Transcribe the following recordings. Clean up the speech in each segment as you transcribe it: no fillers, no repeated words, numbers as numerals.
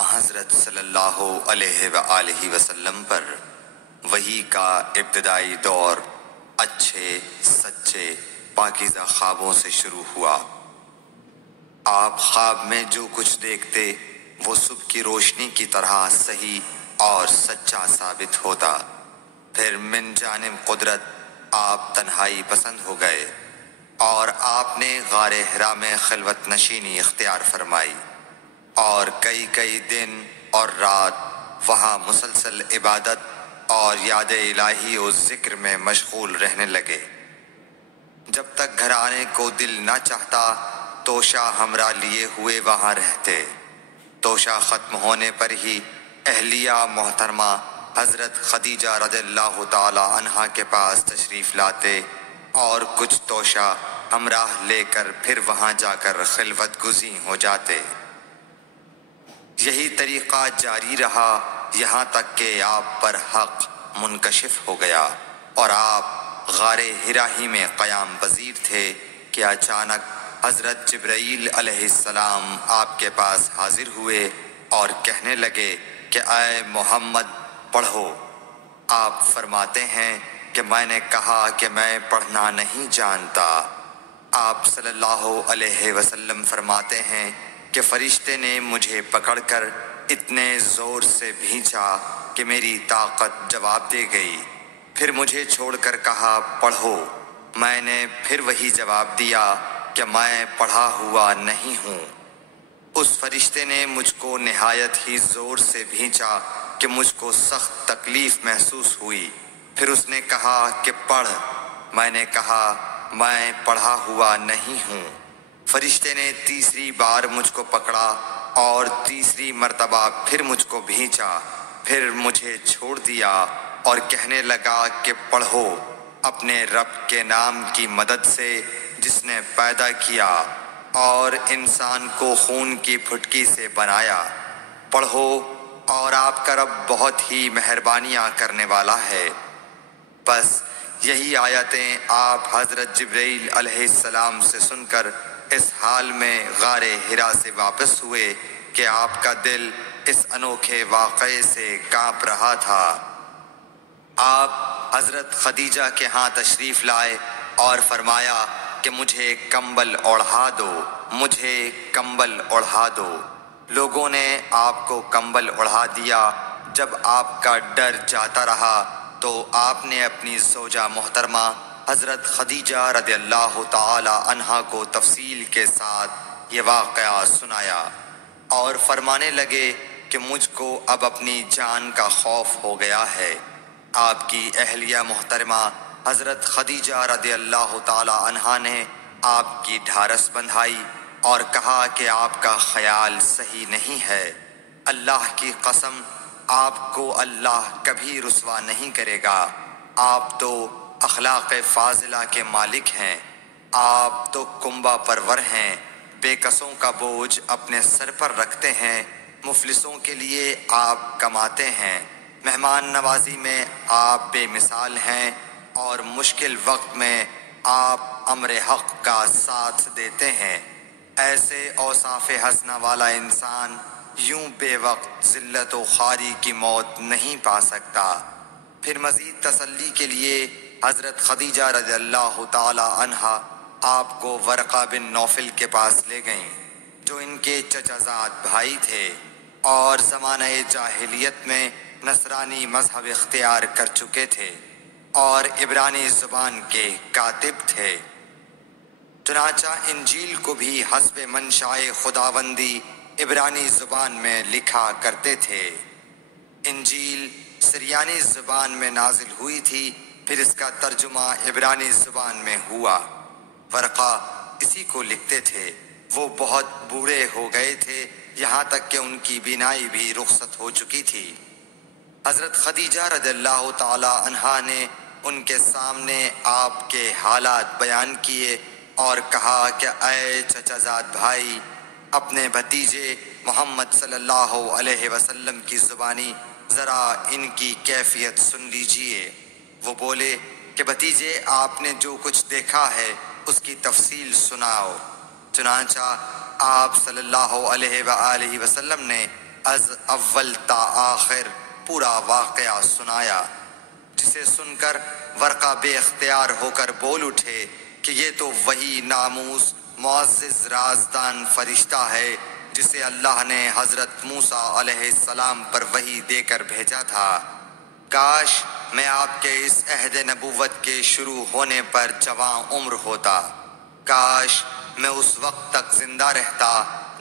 حضرت صلی اللہ علیہ وآلہ وسلم پر وحی کا ابتدائی دور اچھے سچے پاکیزہ خوابوں سے شروع ہوا۔ آپ خواب میں جو کچھ دیکھتے وہ صبح کی روشنی کی طرح صحیح اور سچا ثابت ہوتا۔ پھر من جانب قدرت آپ تنہائی پسند ہو گئے اور آپ نے غار حرا میں خلوت نشینی اختیار فرمائی اور کئی دن اور رات وہاں مسلسل عبادت اور یاد الہی و ذکر میں مشغول رہنے لگے۔ جب تک گھر آنے کو دل نہ چاہتا توشہ ہمراہ لیے ہوئے وہاں رہتے۔ توشہ ختم ہونے پر ہی اہلیہ محترمہ حضرت خدیجہ رضی اللہ تعالی عنہا کے پاس تشریف لاتے اور کچھ توشہ ہمراہ لے کر پھر وہاں جا کر خلوت گزین ہو جاتے۔ یہی طریقہ جاری رہا یہاں تک کہ آپ پر حق منکشف ہو گیا اور آپ غار حرا ہی میں قیام پذیر تھے کہ اچانک حضرت جبرائیل علیہ السلام آپ کے پاس حاضر ہوئے اور کہنے لگے کہ اے محمد پڑھو۔ آپ فرماتے ہیں کہ میں نے کہا کہ میں پڑھنا نہیں جانتا۔ آپ صلی اللہ علیہ وسلم فرماتے ہیں کہ فرشتے نے مجھے پکڑ کر اتنے زور سے بھینچا کہ میری طاقت جواب دے گئی۔ پھر مجھے چھوڑ کر کہا پڑھو۔ میں نے پھر وہی جواب دیا کہ میں پڑھا ہوا نہیں ہوں۔ اس فرشتے نے مجھ کو نہایت ہی زور سے بھینچا کہ مجھ کو سخت تکلیف محسوس ہوئی۔ پھر اس نے کہا کہ پڑھ۔ میں نے کہا میں پڑھا ہوا نہیں ہوں۔ فرشتے نے تیسری بار مجھ کو پکڑا اور تیسری مرتبہ پھر مجھ کو بھینچا۔ پھر مجھے چھوڑ دیا اور کہنے لگا کہ پڑھو اپنے رب کے نام کی مدد سے جس نے پیدا کیا اور انسان کو خون کی پھٹکی سے بنایا۔ پڑھو اور آپ کا رب بہت ہی مہربانیاں کرنے والا ہے۔ بس یہی آیتیں آپ حضرت جبرائیل علیہ السلام سے سن کر اس حال میں غار حرا سے واپس ہوئے کہ آپ کا دل اس انوکھے واقعے سے کانپ رہا تھا۔ آپ حضرت خدیجہ کے ہاں تشریف لائے اور فرمایا کہ مجھے کمبل اوڑھا دو، مجھے کمبل اوڑھا دو۔ لوگوں نے آپ کو کمبل اوڑھا دیا۔ جب آپ کا ڈر جاتا رہا تو آپ نے اپنی زوجہ محترمہ حضرت خدیجہ رضی اللہ تعالی عنہا کو تفصیل کے ساتھ یہ واقعہ سنایا اور فرمانے لگے کہ مجھ کو اب اپنی جان کا خوف ہو گیا ہے۔ آپ کی اہلیہ محترمہ حضرت خدیجہ رضی اللہ تعالی عنہا نے آپ کی ڈھارس بندھائی اور کہا کہ آپ کا خیال صحیح نہیں ہے۔ اللہ کی قسم آپ کو اللہ کبھی رسوا نہیں کرے گا۔ آپ تو اخلاق فاضلہ کے مالک ہیں۔ آپ تو کنبہ پرور ہیں، بے کسوں کا بوجھ اپنے سر پر رکھتے ہیں، مفلسوں کے لیے آپ کماتے ہیں، مہمان نوازی میں آپ بے مثال ہیں اور مشکل وقت میں آپ امر حق کا ساتھ دیتے ہیں۔ ایسے اوصاف حسنہ والا انسان یوں بے وقت ذلت و خواری کی موت نہیں پا سکتا۔ پھر مزید تسلی کے لیے حضرت خدیجہ رضی اللہ تعالی عنہا آپ کو ورقہ بن نوفل کے پاس لے گئیں جو ان کے چچا زاد بھائی تھے اور زمانہ جاہلیت میں نصرانی مذہب اختیار کر چکے تھے اور عبرانی زبان کے کاتب تھے۔ چنانچہ انجیل کو بھی حسب منشاء خداوندی عبرانی زبان میں لکھا کرتے تھے۔ انجیل سریانی زبان میں نازل ہوئی تھی، پھر اس کا ترجمہ عبرانی زبان میں ہوا۔ ورقہ اسی کو لکھتے تھے۔ وہ بہت بوڑھے ہو گئے تھے، یہاں تک کہ ان کی بینائی بھی رخصت ہو چکی تھی۔ حضرت خدیجہ رضی اللہ تعالی عنہا نے ان کے سامنے آپ کے حالات بیان کیے اور کہا کہ اے چچا زاد بھائی، اپنے بھتیجے محمد صلی اللہ علیہ وسلم کی زبانی ذرا ان کی کیفیت سن لیجئے۔ وہ بولے کہ بھتیجے آپ نے جو کچھ دیکھا ہے اس کی تفصیل سناؤ۔ چنانچہ آپ صلی اللہ علیہ وآلہ وسلم نے از اول تا آخر پورا واقعہ سنایا، جسے سن کر ورقہ بے اختیار ہو کر بول اٹھے کہ یہ تو وہی ناموس معزز رازدان فرشتہ ہے جسے اللہ نے حضرت موسیٰ علیہ السلام پر وحی دے کر بھیجا تھا۔ کاش میں آپ کے اس عہد نبوت کے شروع ہونے پر جواں عمر ہوتا، کاش میں اس وقت تک زندہ رہتا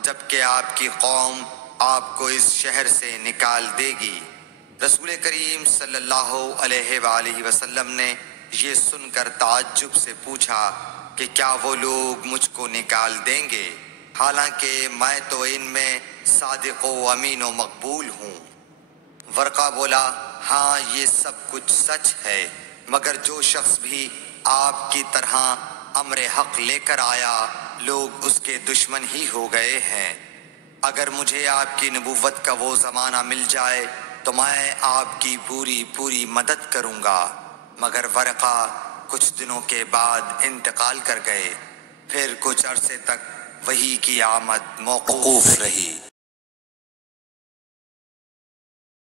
جب کہ آپ کی قوم آپ کو اس شہر سے نکال دے گی۔ رسول کریم صلی اللہ علیہ وآلہ وسلم نے یہ سن کر تعجب سے پوچھا کہ کیا وہ لوگ مجھ کو نکال دیں گے، حالانکہ میں تو ان میں صادق و امین و مقبول ہوں؟ ورقہ بولا، ہاں یہ سب کچھ سچ ہے، مگر جو شخص بھی آپ کی طرح امر حق لے کر آیا لوگ اس کے دشمن ہی ہو گئے ہیں۔ اگر مجھے آپ کی نبوت کا وہ زمانہ مل جائے تو میں آپ کی پوری مدد کروں گا، مگر ورقہ کچھ دنوں کے بعد انتقال کر گئے، پھر کچھ عرصے تک وحی کی آمد موقوف رہی۔